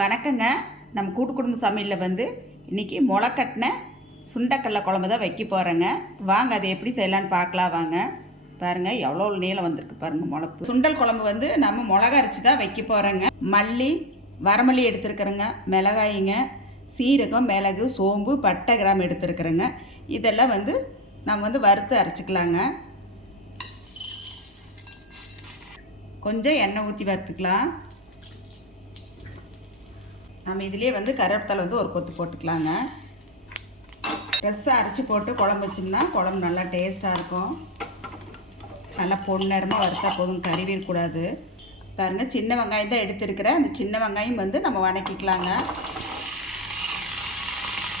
வணக்கங்க. நம்ம கூட்டு குடும்ப சமையலில் இன்றைக்கி முளைக்கட்டின சுண்டக்கடலை குழம்பு தான் வைக்க போகிறேங்க. வாங்க அதை எப்படி செய்யலான்னு பார்க்கலாம் வாங்க. பாருங்கள் எவ்வளோ நீளம் வந்திருக்கு பாருங்கள் முளைப்பு. சுண்டல் குழம்பு நம்ம மிளகா அரைச்சி தான் வைக்க போகிறேங்க. மல்லி வரமல்லி எடுத்துருக்குறேங்க, மிளகாய்ங்க, சீரகம், மிளகு, சோம்பு, பட்டை, கிராம்பு எடுத்துருக்குறேங்க. இதெல்லாம் நம்ம வறுத்து அரைச்சிக்கலாங்க. கொஞ்சம் எண்ணெய் ஊற்றி வறுத்துக்கலாம். நம்ம இதிலே கருவேப்பிலை ஒரு கொத்து போட்டுக்கலாங்க. ஃப்ரெஷ்ஷாக அரைச்சி போட்டு குழம்பு வச்சோம்னா குழம்பு நல்லா டேஸ்ட்டாக இருக்கும். நல்லா பொன்னிறமாக வறுத்தா போதும், கறிவிடக்கூடாது. பாருங்கள், சின்ன வெங்காயம் தான் எடுத்துருக்கிறேன். அந்த சின்ன வெங்காயம் நம்ம வணக்கிக்கலாங்க.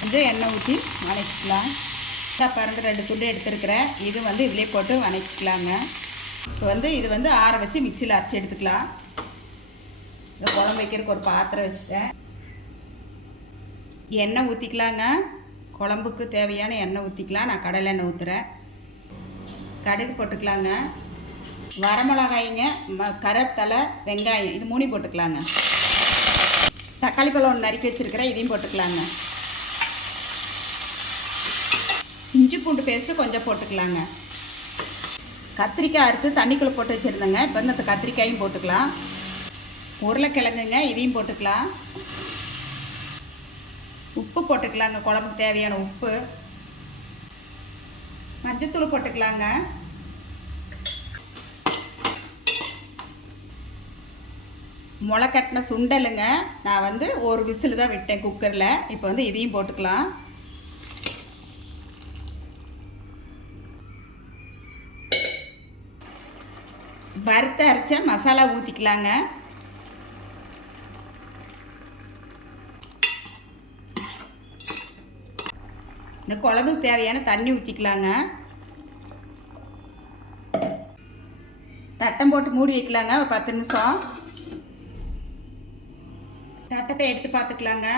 கொஞ்சம் எண்ணெய் ஊற்றி வணக்கிக்கலாம். பாருங்கள், 2 துண்டு எடுத்துருக்கிறேன். இது இதிலே போட்டு வணக்கிக்கலாங்க. இப்போ இது ஆற வச்சு மிக்சியில் அரைச்சி எடுத்துக்கலாம். இந்த குழம்பு வைக்கிறதுக்கு ஒரு பாத்திரம் வச்சுட்டேன். எண்ணெய் ஊற்றிக்கலாங்க. குழம்புக்கு தேவையான எண்ணெய் ஊற்றிக்கலாம். நான் கடலை எண்ணெய் ஊற்றுறேன். கடுகு போட்டுக்கலாங்க. வரமிளகாய்ங்க, கருவேப்பிலை, வெங்காயம், இது 3 போட்டுக்கலாங்க. தக்காளி பழம் 1 நறுக்கி வச்சுருக்கிறேன், இதையும் போட்டுக்கலாங்க. இஞ்சி பூண்டு பேஸ்ட்டு கொஞ்சம் போட்டுக்கலாங்க. கத்திரிக்காய் அறுத்து தண்ணிக்குள்ளே போட்டு வச்சுருந்தேங்க. இப்போ அந்த கத்திரிக்காயும் போட்டுக்கலாம். உருளைக்கிழங்குங்க, இதையும் போட்டுக்கலாம். உப்பு போட்டுக்கலாங்க, குழம்புக்கு தேவையான உப்பு. மஞ்சத்தூள் போட்டுக்கலாங்க. முளைக்கட்டின சுண்டலுங்க. நான் ஒரு விசில் தான் விட்டேன் குக்கரில். இப்போ இதையும் போட்டுக்கலாம். வறுத்து அரைச்ச மசாலா ஊற்றிக்கலாங்க. இந்த குழம்புக்கு தேவையான தண்ணி ஊற்றிக்கலாங்க. தட்டம் போட்டு மூடி வைக்கலாங்க ஒரு 10 நிமிஷம். தட்டத்தை எடுத்து பார்த்துக்கலாங்க.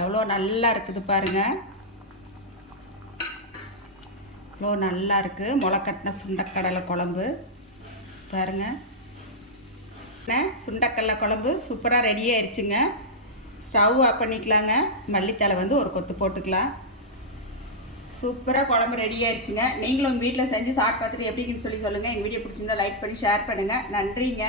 எவ்வளோ நல்லா இருக்குது பாருங்கள். எவ்வளோ நல்லா இருக்குது முளைக்கட்டின சுண்டக்கடலை குழம்பு பாருங்கள். சுண்டக்கடலை குழம்பு சூப்பராக ரெடியாகிடுச்சுங்க. ஸ்டவ் ஆஃப் பண்ணிக்கலாங்க. மல்லித்தலை ஒரு கொத்து போட்டுக்கலாம். சூப்பராக குழம்பு ரெடி ஆயிடுச்சுங்க. நீங்களும் உங்கள் வீட்டில் செஞ்சு சாப்பிட்டு பார்த்துட்டு எப்படின்னு சொல்லி சொல்லுங்கள். எங்கள் வீடியோ பிடிச்சிருந்தா லைக் பண்ணி ஷேர் பண்ணுங்கள். நன்றிங்க.